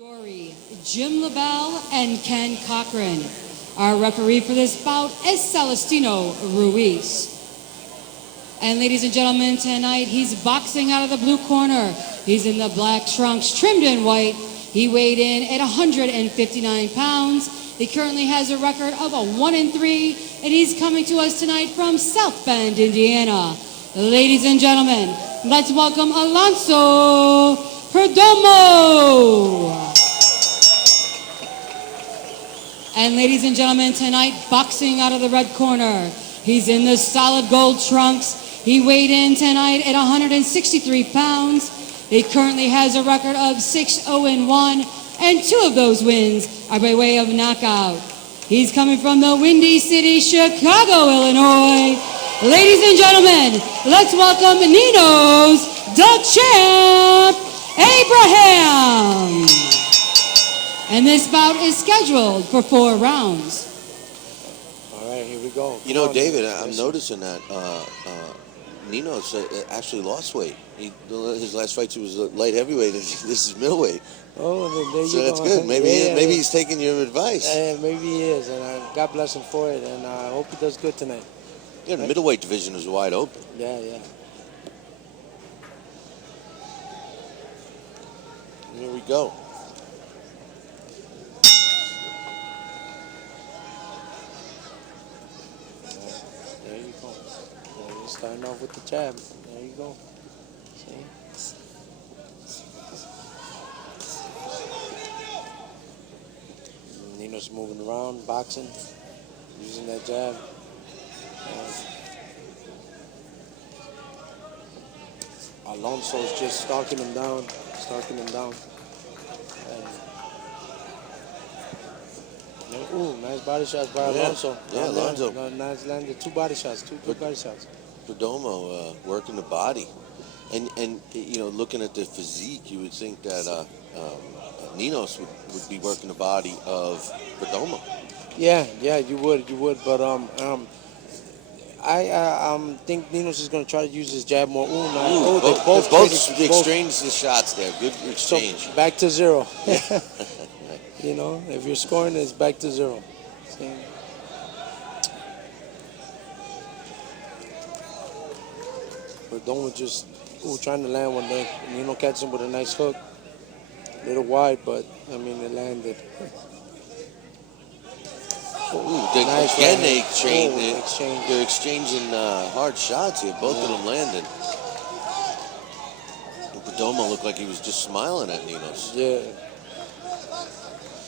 Fiore, Jim LaBelle, and Ken Cochran. Our referee for this bout is Celestino Ruiz. And ladies and gentlemen, tonight he's boxing out of the blue corner. He's in the black trunks, trimmed in white. He weighed in at 159 pounds. He currently has a record of 1-3, and he's coming to us tonight from South Bend, Indiana. Ladies and gentlemen, let's welcome Alonso Perdomo. And ladies and gentlemen, tonight boxing out of the red corner. He's in the solid gold trunks. He weighed in tonight at 163 pounds. He currently has a record of 6-0-1, and 2 of those wins are by way of knockout. He's coming from the Windy City, Chicago, Illinois. Ladies and gentlemen, let's welcome Nino's the Champ, Abraham. And this bout is scheduled for 4 rounds. All right, here we go. You know, David, I'm noticing that Nino's actually lost weight. His last fight, he was light heavyweight, and this is middleweight. Oh, there you go. So that's good. Maybe he's taking your advice. Maybe he is, and God bless him for it, and I hope he does good tonight. Yeah, the middleweight division is wide open. Yeah. Here we go. There you go. You're starting off with the jab. There you go. See? Nino's moving around, boxing, using that jab. Alonso's just stalking him down. Ooh, nice body shots by Alonso. Yeah, Alonso. Nice landed 2 body shots, two good body shots. Perdomo working the body. And you know, looking at the physique, you would think that Ninos would be working the body of Perdomo. Yeah, you would. But I think Ninos is going to try to use his jab more. They both exchanged the shots there. Good exchange. So back to 0. You know, if you're scoring, it's back to 0. See? Perdomo just trying to land one there. Nino catch him with a nice hook. A little wide, but I mean it landed. Nice again, they're exchanging hard shots here. Both of them landed. Perdomo looked like he was just smiling at Ninos. Yeah.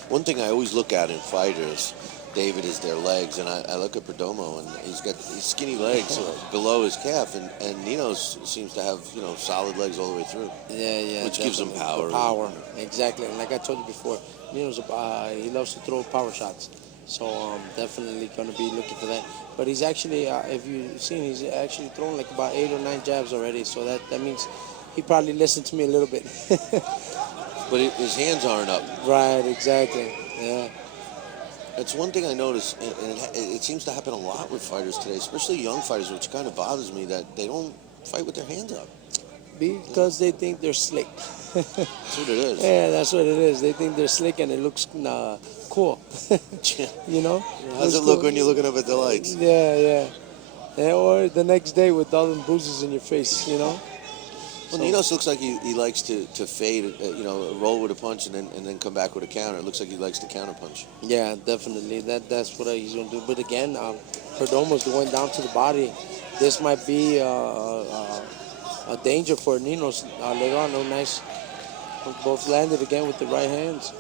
One thing I always look at in fighters, David, is their legs, and I look at Perdomo, and he's got these skinny legs below his calf, and Ninos seems to have solid legs all the way through. Yeah. Which gives him power. Power, exactly. And like I told you before, Ninos he loves to throw power shots. So definitely going to be looking for that. But he's actually, if you've seen, he's actually thrown like about 8 or 9 jabs already. So that means he probably listened to me a little bit. But his hands aren't up. Right, exactly. Yeah. It's one thing I notice, and it seems to happen a lot with fighters today, especially young fighters, which kind of bothers me, that they don't fight with their hands up. Because they think they're slick. That's what it is. Yeah, that's what it is. They think they're slick and it looks cool. You know? How's it look when you're looking up at the lights? Yeah. Or the next day with all them bruises in your face, you know? Well, Ninos looks like he likes to fade, roll with a punch and then come back with a counter. It looks like he likes to counter punch. Yeah, definitely. That's what he's going to do. But again, Perdomo's going down to the body. This might be a danger for Ninos later on. Oh, nice. Both landed again with the right hands.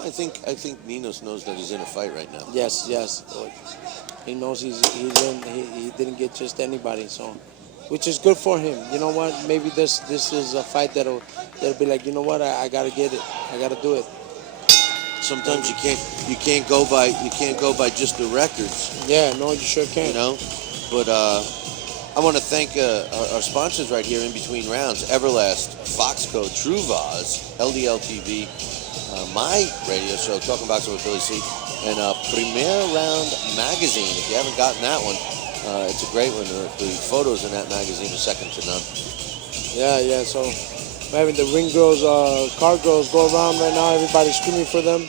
I think Ninos knows that he's in a fight right now. Yes. He knows he didn't get just anybody, so. Which is good for him. You know what? Maybe this is a fight that'll be like, you know what? I gotta get it. I gotta do it. Sometimes you can't go by just the records. Yeah, no, you sure can. You know, but I want to thank our sponsors right here in between rounds: Everlast, Foxco, True Vaz, LDL TV, my radio show, Talking Boxing with Billy C, and Premier Round Magazine. If you haven't gotten that one. It's a great one. The photos in that magazine are second to none. Yeah. So we're having the ring girls, car girls go around right now. Everybody's screaming for them.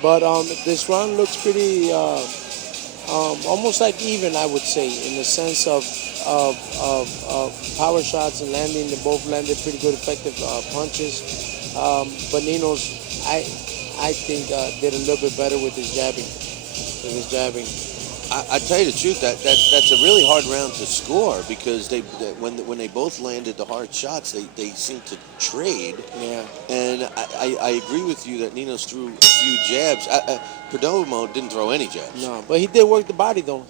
But this round looks pretty, almost like even, I would say, in the sense of power shots and landing. They both landed pretty good, effective punches. But Nino's, I think, did a little bit better with his jabbing. I tell you the truth, that's a really hard round to score because when they both landed the hard shots, they seemed to trade. Yeah. And I agree with you that Nino's threw a few jabs. Perdomo didn't throw any jabs. No, but he did work the body though.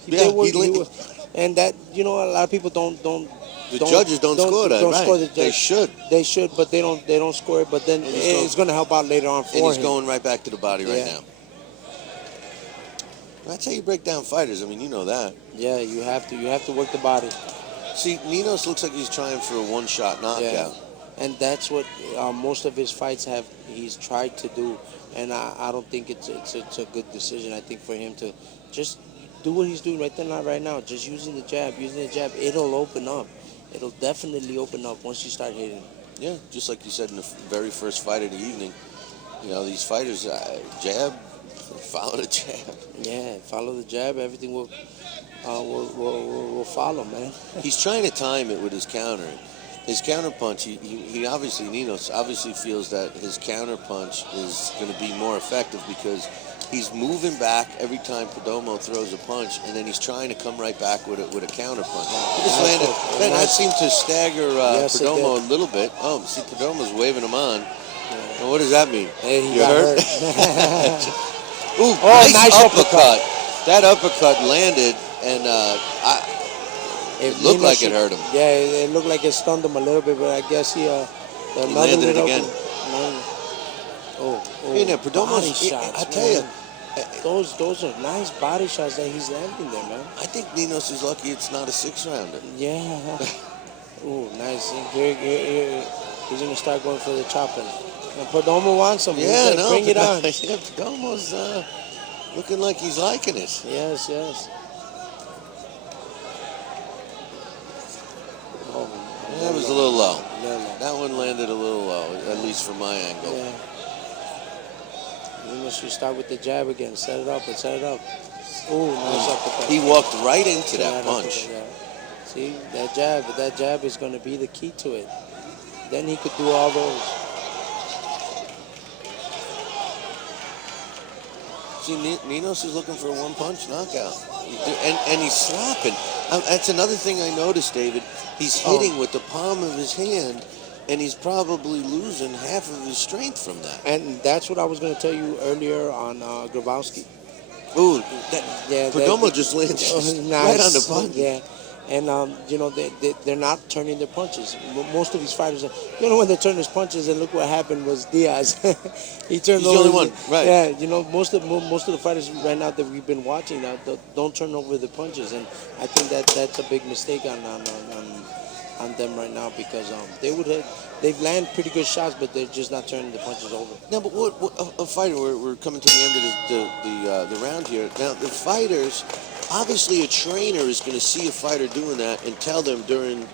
And that, a lot of people don't. The judges don't score that, don't right? Score the They should. They should, but they don't score it. But then it's going to help out later on for him. And he's going right back to the body right now. That's how you break down fighters. I mean, you know that. Yeah, you have to. You have to work the body. See, Ninos looks like he's trying for a one-shot knockout. Yeah. And that's what most of his fights have. He's tried to do, and I don't think it's a good decision. I think for him to just do what he's doing right there, not right now, just using the jab, it'll open up. It'll definitely open up once you start hitting. Yeah, just like you said in the very first fight of the evening. These fighters jab. Follow the jab. Yeah, follow the jab. Everything will follow, man. He's trying to time it with his counter. His counter punch. He obviously Ninos obviously feels that his counter punch is going to be more effective because he's moving back every time Perdomo throws a punch, and then he's trying to come right back with a counter punch. He just landed. Man, that seemed to stagger Perdomo a little bit. Oh, see, Perdomo's waving him on. Yeah. Well, what does that mean? Hey, you hurt? Ooh, nice uppercut. That uppercut landed, and it looked like it hurt him. Yeah, it looked like it stunned him a little bit, but I guess he landed it again. Yeah, Perdomo's shots. I tell you, those are nice body shots that he's landing there, man. I think Ninos is lucky it's not a 6-rounder. Yeah. Ooh, nice. Here, he's gonna start going for the chopping. And Perdomo wants him. Yeah, bring it on. Yeah, Perdomo's looking like he's liking it. Yes. Oh, that was a little low. That one landed a little low, at least from my angle. Yeah. You must start with the jab again. Set it up. Ooh, nice uppercut. He walked right into that punch. Yeah. See, that jab is going to be the key to it. Then he could do all those. See, Ninos is looking for a one-punch knockout. And he's slapping. That's another thing I noticed, David. He's hitting with the palm of his hand, and he's probably losing half of his strength from that. And that's what I was going to tell you earlier on Grabowski. Ooh, Perdomo just landed right on the button. Yeah. And, they're not turning their punches. Most of these fighters, when they turn his punches, and look what happened was Diaz. He turned He's over. the only one, right. Yeah, most of the fighters right now that we've been watching now don't turn over the punches. And I think that's a big mistake on them right now because they've landed pretty good shots, but they're just not turning the punches over. No, but what a fighter, we're coming to the end of the round here. Now, the fighters... Obviously, a trainer is going to see a fighter doing that and tell them during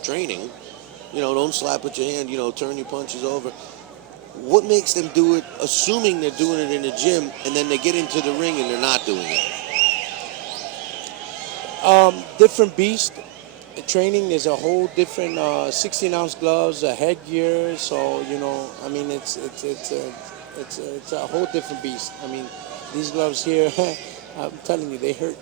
training, don't slap with your hand, turn your punches over. What makes them do it, assuming they're doing it in the gym, and then they get into the ring and they're not doing it? Different beast. The training is a whole different 16-ounce gloves, a headgear. So it's a whole different beast. I mean, these gloves here. I'm telling you, they hurt.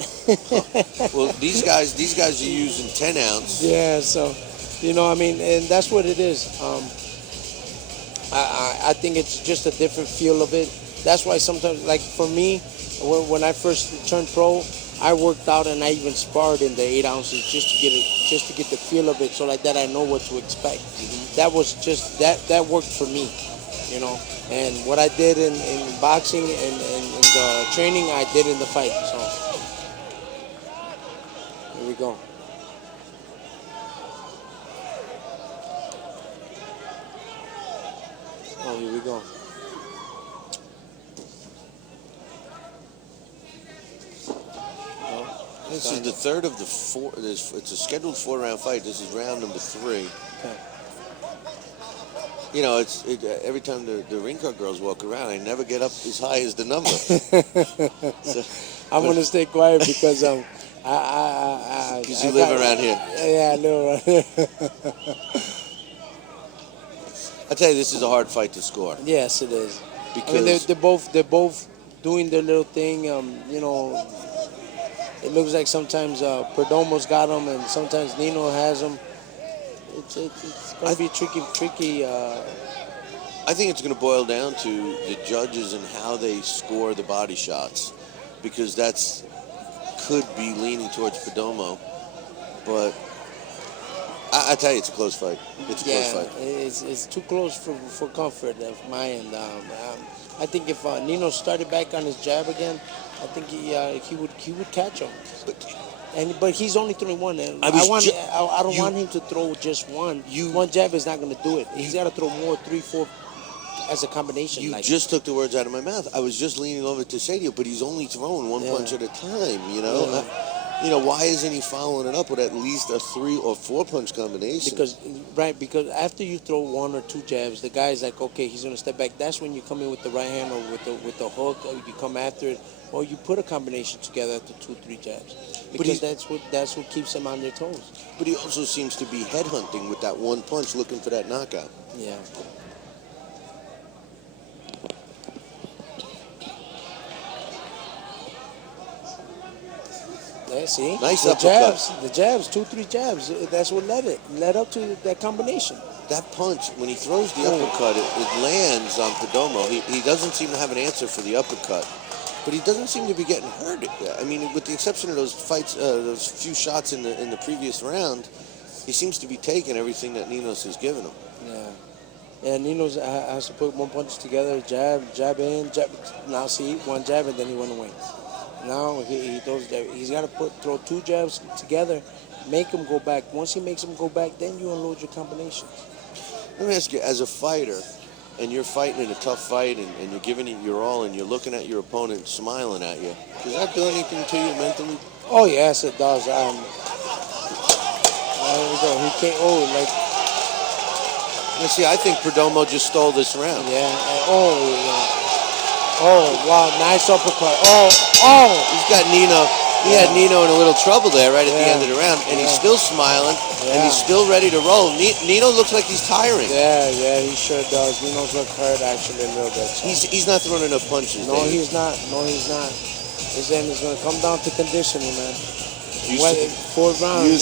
Well, these guys are using 10 ounce. Yeah, so, and that's what it is. I think it's just a different feel of it. That's why sometimes, like for me, when I first turned pro, I worked out and I even sparred in the 8 ounces just to get the feel of it. So like that, I know what to expect. Mm-hmm. That was just that worked for me. And what I did in boxing and the training, I did in the fight. So, here we go. Oh, here we go. This is the third of the four. It's a scheduled 4-round fight. This is round number 3. Okay. every time the ring car girls walk around, I never get up as high as the number. So, I'm gonna stay quiet because because you live around here. Yeah, I live around here. I tell you, this is a hard fight to score. Yes, it is. Because I mean, they're both doing their little thing. It looks like sometimes Perdomo's got them, and sometimes Nino has them. It's gonna be tricky. I think it's going to boil down to the judges and how they score the body shots, because could be leaning towards Perdomo, but I tell you, it's a close fight. It's a close fight. It's too close for comfort from my end. I think if Nino started back on his jab again, I think he would catch him. But he's only throwing one. And I don't want him to throw just one. One jab is not going to do it. He's got to throw more, 3, 4 as a combination. You just took the words out of my mouth. I was just leaning over to say to you, but he's only throwing one punch at a time. Why isn't he following it up with at least a 3 or 4 punch combination? Because after you throw 1 or 2 jabs, the guy's like, okay, he's going to step back. That's when you come in with the right hand or with the hook, or you come after it, or you put a combination together after 2, 3 jabs. Because that's what keeps them on their toes. But he also seems to be headhunting with that one punch, looking for that knockout. Yeah. Yeah, see? Nice the uppercut. The jabs, 2, 3 jabs. That's what led up to that combination. That punch, when he throws the uppercut, it lands on Perdomo. He doesn't seem to have an answer for the uppercut, but he doesn't seem to be getting hurt. I mean, with the exception of those fights, those few shots in the previous round, he seems to be taking everything that Ninos has given him. Yeah. And Ninos has to put one punch together, jab in, jab. Now see, one jab and then he went away. Now he throws. He's got to throw 2 jabs together, make him go back. Once he makes him go back, then you unload your combinations. Let me ask you, as a fighter, and you're fighting in a tough fight, and you're giving it your all, and you're looking at your opponent smiling at you, does that do anything to you mentally? Oh yes, it does. There we go. He can't. Let's see. I think Perdomo just stole this round. Yeah. Oh, wow, nice uppercut. Oh. He's got Nino. He had Nino in a little trouble there right at the end of the round, and he's still smiling, and he's still ready to roll. Nino looks like he's tiring. Yeah, he sure does. Nino's look hurt actually a little bit. So. He's not throwing enough punches. No, he's not. His end is going to come down to conditioning, man. 4th round, man.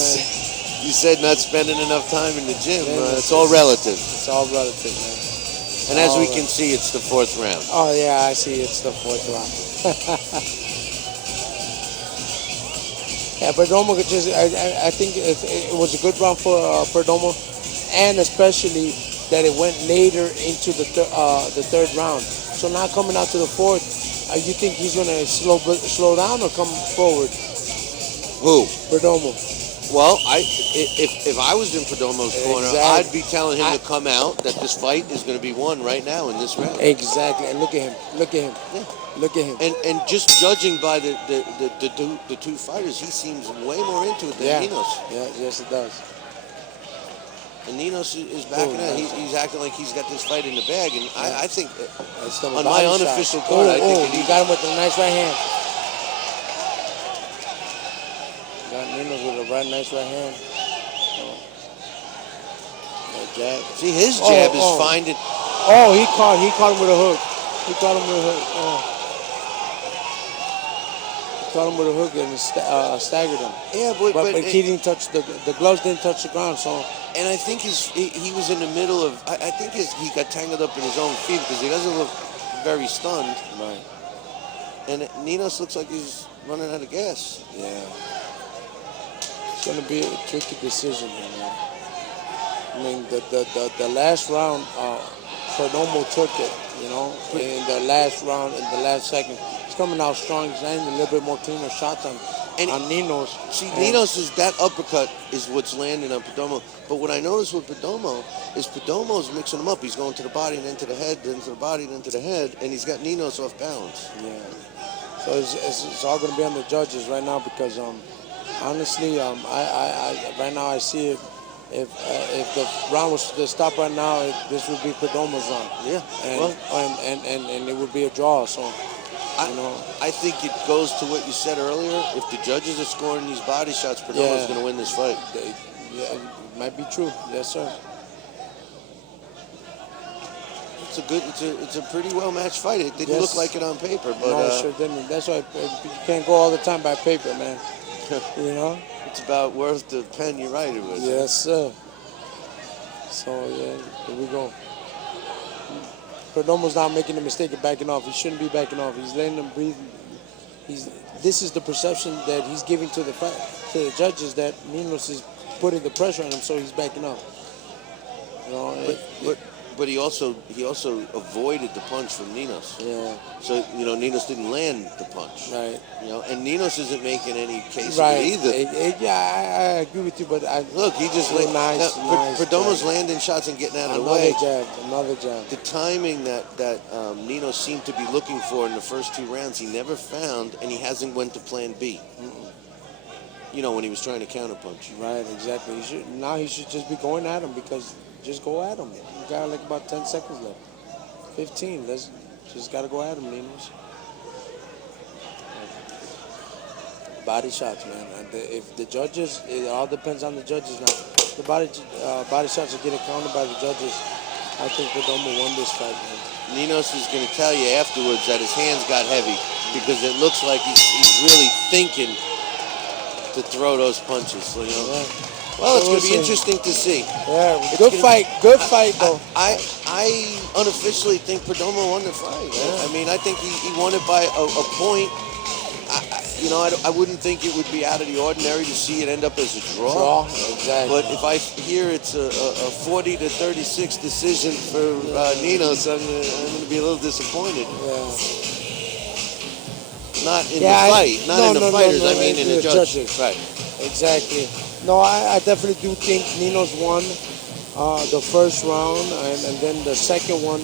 You said not spending enough time in the gym. It's all relative. It's all relative, man. And as we can see, it's the 4th round. Oh, yeah, I see. It's the 4th round. Yeah, Perdomo I think it was a good round for Perdomo, and especially that it went later into the 3rd round. So now coming out to the 4th, you think he's going to slow down or come forward? Who? Perdomo. Well, if I was in Perdomo's corner, I'd be telling him to come out, that this fight is going to be won right now in this round. Exactly, and look at him. Yeah. Look at him. And just judging by the 2 fighters, he seems way more into it than Ninos. Yeah, yes it does. And Ninos is backing out. He's acting like he's got this fight in the bag, and I think on my unofficial card, I think he got him with a nice right hand. Got Ninos with a nice right hand. Jab. See, his jab is finding. Oh, he caught him with a hook. He caught him with a hook. He caught him with a hook and staggered him. Yeah, but he didn't touch the gloves. Didn't touch the ground. So. And I think he was in the middle of. I think he got tangled up in his own feet because he doesn't look very stunned. Right. And Ninos looks like he's running out of gas. Yeah. It's gonna be a tricky decision here, man. I mean, the last round, Perdomo took it, in the last round, in the last second. He's coming out strong. He's landing a little bit more cleaner shots on Ninos. See, Ninos that uppercut is what's landing on Perdomo. But what I noticed with Perdomo is Perdomo's mixing them up. He's going to the body and then to the head, then to the body, then to the head, and he's got Ninos off balance. Yeah. So it's all going to be on the judges right now because honestly, I right now I see it if the round was to stop right now, this would be Perdomo's round. Yeah. And, Well, and it would be a draw. So, I think it goes to what you said earlier. If the judges are scoring these body shots, Perdomo's going to win this fight. Yeah, it might be true. Yes, sir. It's a pretty well matched fight. It didn't look like it on paper, but no, it sure didn't. That's why you can't go all the time by paper, man. You know. It's about worth the pen you write it with. Yes, sir. So yeah, here we go. Perdomo's not making the mistake of backing off. He shouldn't be backing off. He's letting them breathe. This is the perception that he's giving to the judges, that Ninos is putting the pressure on him, so he's backing off. You know, but he also avoided the punch from Ninos. Yeah. So Ninos didn't land the punch. Right. And Ninos isn't making any case of it either. Yeah, I agree with you, but look, he just nice. Perdomo's landing shots and getting out of the way. Another jab. The timing that Ninos seemed to be looking for in the first 2 rounds, he never found, and he hasn't went to Plan B. When he was trying to counterpunch. Right, exactly. He should just be going at him, because just go at him. You got like about 10 seconds left. 15. Just got to go at him, Ninos. Body shots, man. And if the judges, it all depends on the judges now. The body shots are getting counted by the judges. I think Perdomo won this fight, man. Ninos is going to tell you afterwards that his hands got heavy, because it looks like he's really thinking to throw those punches. So, Yeah. Well, it's going to be interesting to see. Yeah, good fight though. I unofficially think Perdomo won the fight. Yeah. I mean, I think he won it by a point. I wouldn't think it would be out of the ordinary to see it end up as a draw. Exactly. But if I hear it's a 40-36 decision for Ninos, I'm going to be a little disappointed. Yeah. Not in the fight, not in the fighters. I mean in the judges. Right. Exactly. No, I definitely do think Ninos won the first round, and then the second one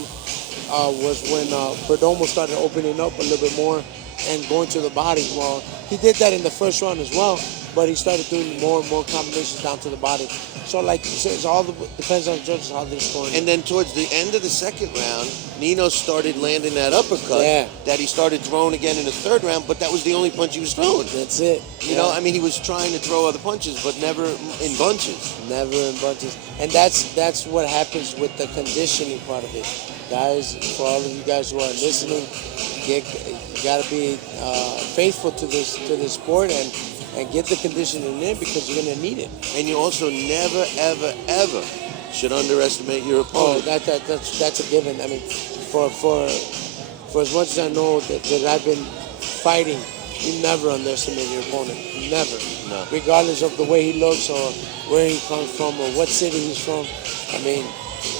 was when Perdomo started opening up a little bit more and going to the body. Well, he did that in the first round as well, but he started doing more and more combinations down to the body. So, like you said, it all depends on the judges how they're scoring. And then towards the end of the second round, Ninos started landing that uppercut that he started throwing again in the third round, but that was the only punch he was throwing. That's it. You know, I mean, he was trying to throw other punches, but never in bunches. Never in bunches. And that's what happens with the conditioning part of it. Guys, for all of you guys who are listening, you got to be faithful to this sport and get the conditioning in, because you're going to need it. And you also never, ever, ever should underestimate your opponent. That's a given. I mean, for as much as I know that I've been fighting, you never underestimate your opponent. Never. No. Regardless of the way he looks or where he comes from or what city he's from. I mean,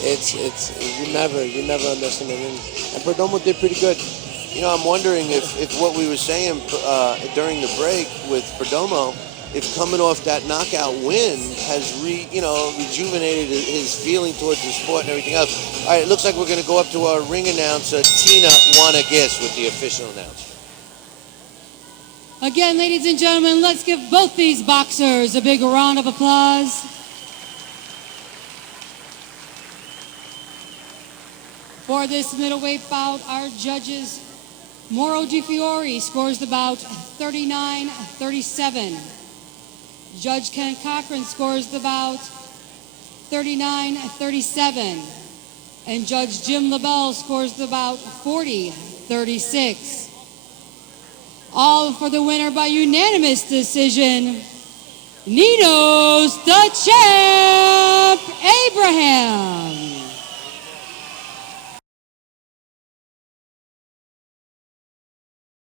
it's you never underestimate him. And Perdomo did pretty good. I'm wondering if what we were saying during the break with Perdomo, if coming off that knockout win has rejuvenated his feeling towards the sport and everything else. All right, it looks like we're going to go up to our ring announcer, Tina Wanagis, with the official announcement. Again, ladies and gentlemen, let's give both these boxers a big round of applause. For this middleweight bout, our judges, Mauro Di Fiore scores the bout 39-37. Judge Ken Cochran scores the bout 39-37. And Judge Jim LaBelle scores the bout 40-36. All for the winner by unanimous decision, Ninos the Champ Abraham.